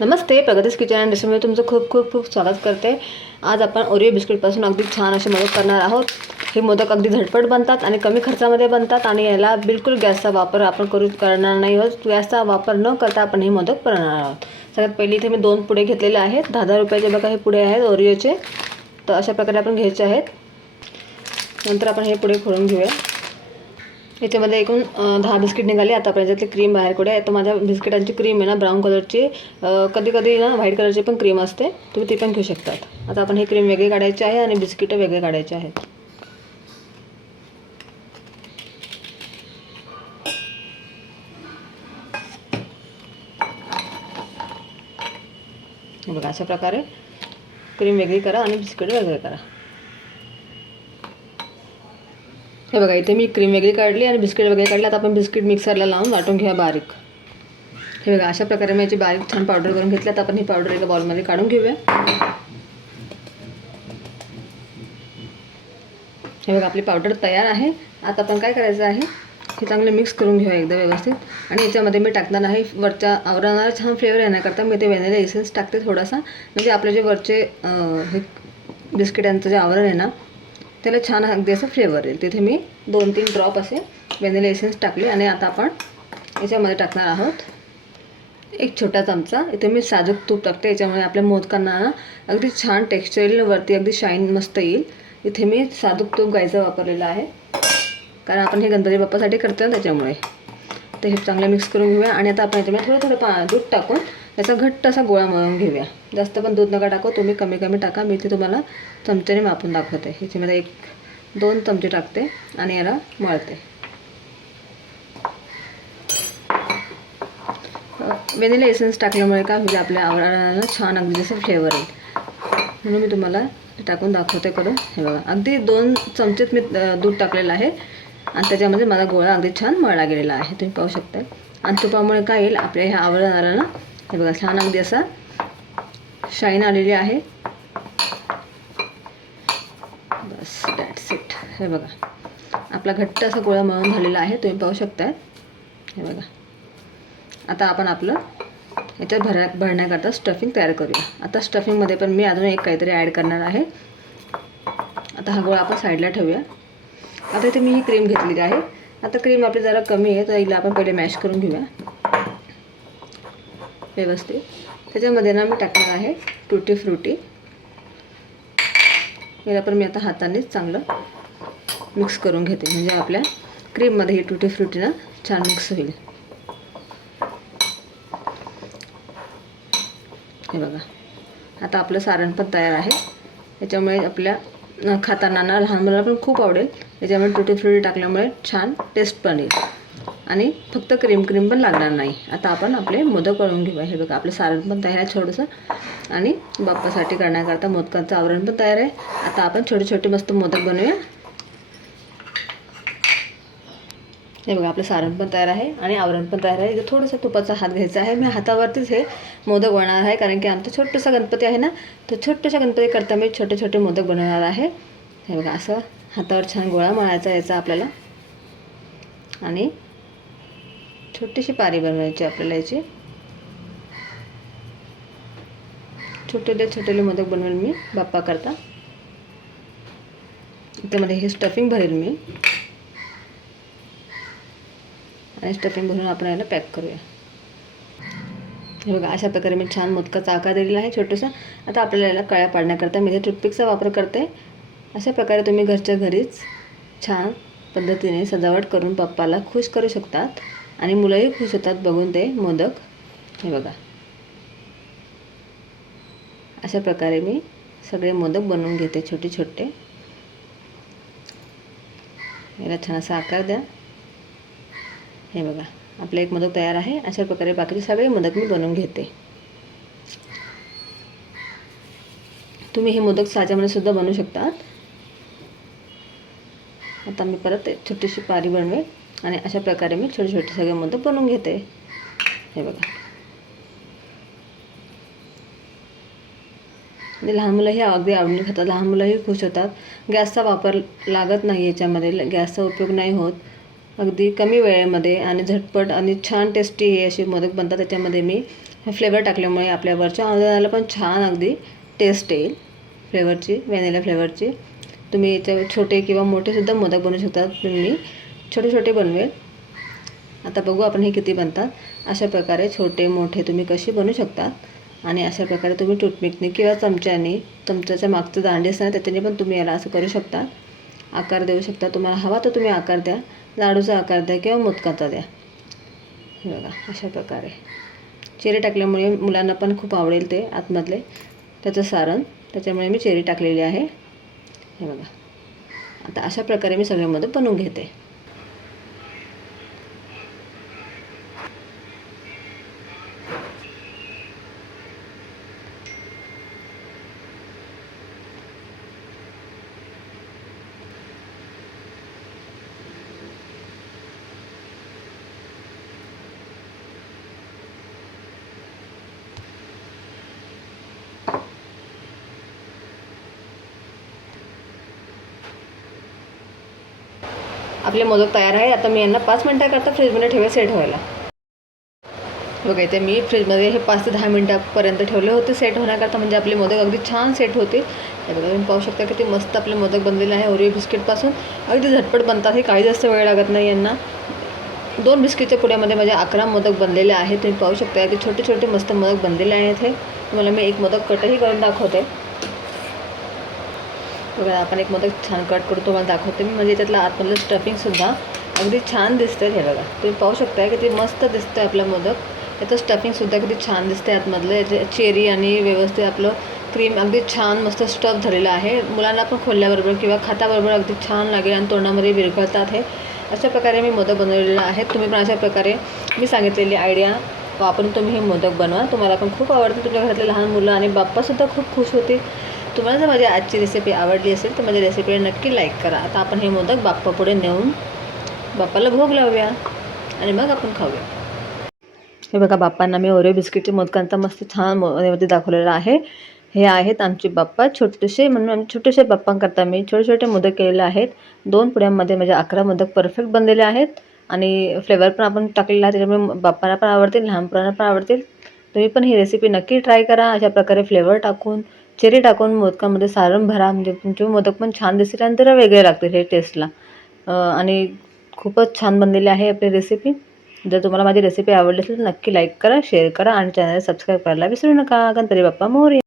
Namaste प्रगतीस kitchen and रेसिपीमध्ये तुमचं खूप खूप खूप स्वागत करते. आज आपण ओरिओ बिस्किटपासून अगदी छान असे मोदक करणार आहोत. हे मोदक अगदी झटपट बनतात आणि कमी खर्चामध्ये बनतात आणि याला बिलकुल गॅसचा वापर आपण करू करणार नाही आहोत. गॅसचा वापर न करता आपण हे मोदक करणार आहोत. सगळ्यात पहिली इथे मी दोन पुढे घेतलेले आहेत. दहा दहा रुपयाचे बघा हे पुढे आहेत ओरिओचे तर अशा प्रकारे आपण घ्यायचे आहेत. नंतर आपण हे पुढे खोडून घेऊया. याच्यामध्ये एकूण दहा बिस्किट निघाले. आता आपण याच्यातली क्रीम बाहेर काढूया आता माझ्या बिस्किटांची क्रीम आहे ना ब्राऊन कलरची कधी कधी ना व्हाईट कलरची पण क्रीम असते. तुम्ही ती पण घेऊ शकतात. आता आपण ही क्रीम वेगळी काढायची आहे आणि बिस्किटं वेगळे काढायचे आहेत. बघा अशा प्रकारे क्रीम वेगळी करा आणि बिस्किट वेगळे करा. हे बघा इथे मी क्रीम वगैरे काढली आणि बिस्किट वगैरे काढले. आता आपण बिस्किट मिक्सरला लावून वाटून घेऊया बारीक. हे बघा अशा प्रकारे मी याची बारीक छान पावडर करून घेतली. आता आपण ही पावडर एका बॉलमध्ये काढून घेऊया. हे बघा आपली पावडर तयार आहे. आता आपण काय करायचं आहे? हे चांगले मिक्स करून घेऊया एकदा व्यवस्थित. आणि याच्यामध्ये मी टाकणार आहे वरच्या आवरणाला छान फ्लेवर येण्याकरता मी ते व्हॅनिला एसेन्स टाकते थोडासा. म्हणजे आपले जे वरचे हे बिस्किटांचं जे आवरण आहे ना त्याला छान अगदी असं फ्लेवर येईल. तिथे मी दोन तीन ड्रॉप असे व्हॅनिला एसेन्स टाकले आणि आता आपण याच्यामध्ये टाकणार आहोत. एक छोटा चमचा. इथे मी साजूक तूप टाकते. याच्यामुळे आपल्या मोदकांना अगदी छान टेक्स्चर येईल. वरती अगदी शाईन मस्त येईल. इथे मी साजूक तूप गायचं वापरलेलं आहे. कारण आपण हे गणपती बाप्पासाठी करतो ना त्याच्यामुळे. तर हे चांगलं मिक्स करून घेऊया. आणि आता आपण याच्यामध्ये थोडं थोडं पा दूध टाकून याचा घट्ट असा गोळा मळून घेऊया. जास्त पण दूध नका टाकू तुम्ही कमी कमी टाका मी ते तुम्हाला चमच्याने मापून दाखवते. ह्याच्यामध्ये एक दोन चमचे टाकते आणि याला मळते. वेनिला एसेन्स टाकल्यामुळे काय होईल म्हणजे आपल्या आवडण्याला छान अगदी जसं फ्लेवर येईल. म्हणून मी तुम्हाला ते टाकून दाखवते करून. हे बघा अगदी दोन चमचेत मी दूध टाकलेलं आहे आणि त्याच्यामध्ये माझा गोळा अगदी छान मळला गेलेला आहे. तुम्ही पाहू शकता. आणि तुपामुळे काय येईल आपल्या ह्या आवडणाऱ्यांना हे बघा छान अगदी असा शाईन आलेली आहे. बस दॅट्स इट हे बघा आपला घट्ट असा गोळा मळून झालेला आहे तुम्ही पाहू शकताय. हे बघा आता आपण आपलं याच्यात भरा भरण्याकरता स्टफिंग तयार करूया. आता स्टफिंगमध्ये पण मी अजून एक काहीतरी ॲड करणार आहे. आता हा गोळा आपण साईडला ठेवूया. आता इथे मी ही क्रीम घेतलेली आहे. आता क्रीम आपली जरा कमी आहे तर हिला आपण पहिले मॅश करून घेऊया. व्यवस्थित. त्याच्यामध्ये ना मी टाकणार आहे टुटी फ्रुटी. याला पण मी आता हातानेच चांगलं मिक्स करून घेते. म्हणजे आपल्या क्रीममध्ये ही टुटी फ्रुटी ना छान मिक्स होईल. हे बघा. आता आपलं सारण पण तयार आहे. त्याच्यामुळे आपल्या खाताना ना लहान मुलाला पण खूप आवडेल. त्याच्यामुळे टुटी फ्रुटी टाकल्यामुळे छान टेस्ट पण येईल. आणि फक्त क्रीम क्रीम पण लागणार नाही. आता आपण आपले मोदक करून घेऊया. हे बघा आपलं सारण पण तयार आहे छोटंसं. आणि बाप्पासाठी करण्याकरता मोदकांचं आवरण पण तयार आहे. आता आपण छोटे छोटे मस्त मोदक बनवूया. हे बघा आपलं सारण पण तयार आहे आणि आवरण पण तयार आहे. थोडंसं तुपाचा हात घ्यायचा आहे. मी हातावरतीच हे मोदक बनवणार आहे कारण की आमचा छोटासा गणपती आहे ना तर छोट्याशा गणपती करता मी छोटे छोटे मोदक बनवणार आहे. हे बघा असं हातावर छान गोळा मळायचा याचा आपल्याला. आणि छोटीशी पारी बनवायची आपल्याला याची. छोटेले छोटेले मोदक बनवेल मी बाप्पा करता. त्यामध्ये हे स्टफिंग भरेल मी. आणि स्टफिंग भरून आपण याला पॅक करूया. हे बघा अशा प्रकारे मी छान मोदकाचा आकार दिलेला आहे छोटंसं. आता आपल्याला याला कळ्या पाडण्याकरता मी इथे टूथपिकचा वापर करते. अशा प्रकारे तुम्ही घरच्या घरीच छान पद्धतीने सजावट करून पप्पाला खुश करू शकतात. आणि मुलंही खुश होतात बघून ते मोदक. हे बघा. अशा प्रकारे मी सगळे मोदक बनवून घेते छोटे छोटे. याला छान असा आकार द्या. हे बघा. आपला एक मोदक तयार आहे. अशा प्रकारे बाकीचे सगळे मोदक मी बनवून घेते. तुम्ही हे मोदक साच्यामध्ये सुद्धा बनवू शकतात. आता मी परत छोटीशी पारी बनवेल आणि अशा प्रकारे मी छोटे छोटे सगळे मोदक बनवून घेते. हे बघा. आणि लहान मुलंही अगदी आवडून खातात. लहान मुलंही खुश होतात. गॅसचा वापर लागत नाही याच्यामध्ये. गॅसचा उपयोग नाही होत. अगदी कमी वेळेमध्ये आणि झटपट आणि छान टेस्टी हे असे मोदक बनतात. त्याच्यामध्ये मी फ्लेवर टाकल्यामुळे आपल्या वरच्या आंब्याला पण छान अगदी टेस्ट येईल. फ्लेवरची व्हॅनिला फ्लेवरची तुम्ही याच्या छोटे किंवा मोठेसुद्धा मोदक बनवू शकता. तुम्ही छोटे छोटे बनवेल. आता बघू आपण हे किती बनतात. अशा प्रकारे छोटे मोठे तुम्ही कसे बनवू शकतात. आणि अशा प्रकारे तुम्ही टूथपिकने किंवा चमच्याने चमच्याच्या मागचं दांडी असतं त्याच्याने पण तुम्ही याला असं करू शकता. आकार देऊ शकता. तुम्हाला हवा तर तुम्ही आकार द्या. लाडूचा आकार द्या किंवा मोदकाचा द्या. हे बघा अशा प्रकारे. चेरी टाकल्यामुळे मुलांना पण खूप आवडेल ते आतमधले. त्याचं सारण. त्याच्यामुळे मी चेरी टाकलेली आहे. हे बघा. आता अशा प्रकारे मी सगळ्यामध्ये बनवून घेते. आपले मोदक तयार आहे आता मी यांना पाच मिनटाकरता फ्रीजमध्ये ठेवा सेट व्हायला. बघा इथे मी फ्रीजमध्ये हे पाच ते दहा मिनटापर्यंत ठेवले होते सेट होण्याकरता. म्हणजे आपले मोदक अगदी छान सेट होते हे बघा तुम्ही पाहू शकता किती मस्त आपले मोदक बनलेले आहे ओरिओ बिस्किटपासून अगदी झटपट बनतात. हे काही जास्त वेळ लागत नाही यांना. दोन बिस्किटच्या पुड्यामध्ये माझे अकरा मोदक बनलेले आहेत. तुम्ही पाहू शकता की छोटे छोटे मस्त मोदक बनलेले आहेत हे. तुम्हाला मी एक मोदक कटही करून दाखवते. बघा आपण एक मोदक छान कट करून तुम्हाला दाखवते मी. म्हणजे त्यातलं आतमधलं स्टफिंगसुद्धा अगदी छान दिसतं हे बघा. तुम्ही पाहू शकता ते मस्त दिसतं आपलं मोदक. त्याचं स्टफिंगसुद्धा किती छान दिसते आतमधलं. याचे चेरी आणि व्यवस्थित आपलं क्रीम अगदी छान मस्त स्टफ झालेलं आहे. मुलांना पण खोलल्याबरोबर किंवा खाताबरोबर अगदी छान लागेल आणि तोंडामध्ये विरघळतात हे. अशा प्रकारे मी मोदक बनवलेलं आहे. तुम्ही पण अशा प्रकारे मी सांगितलेली आयडिया वापरून तुम्ही हे मोदक बनवा. तुम्हाला पण खूप आवडते. तुमच्या घरातले लहान मुलं आणि बाप्पासुद्धा खूप खुश होतील. तुम्हाला जर माझी आजची रेसिपी आवडली असेल तर माझ्या रेसिपीला नक्की लाईक करा. आता आपण हे मोदक बाप्पापुढे नेऊन बाप्पाला भोग लावूया आणि मग आपण खाऊया. हे बघा बाप्पांना मी ओरिओ बिस्किटच्या मोदकांचा मस्त छानमध्ये दाखवलेला आहे. हे आहेत आमचे बाप्पा. छोटेसे म्हणून आम्ही छोटेसे बाप्पांकरता मी छोटे छोटे मोदक केलेले आहेत. दोन पुड्यांमध्ये म्हणजे अकरा मोदक परफेक्ट बनलेले आहेत. आणि फ्लेवर पण आपण टाकलेला आहे त्याच्यामुळे बाप्पांना पण आवडतील लहान मुलांना पण आवडतील. तुम्ही पण ही रेसिपी नक्की ट्राय करा. अशा प्रकारे फ्लेवर टाकून चेरी टाकून मोदकामध्ये सारण भरा म्हणजे तुमचे मोदक पण छान दिसतील आणि जरा वेगळे लागतील हे टेस्टला आणि खूपच छान बनलेली आहे आपली रेसिपी जर तुम्हाला माझी रेसिपी आवडली असेल तर नक्की लाईक करा शेअर करा आणि चॅनल सबस्क्राईब करायला विसरू नका. गणपती बाप्पा मोरी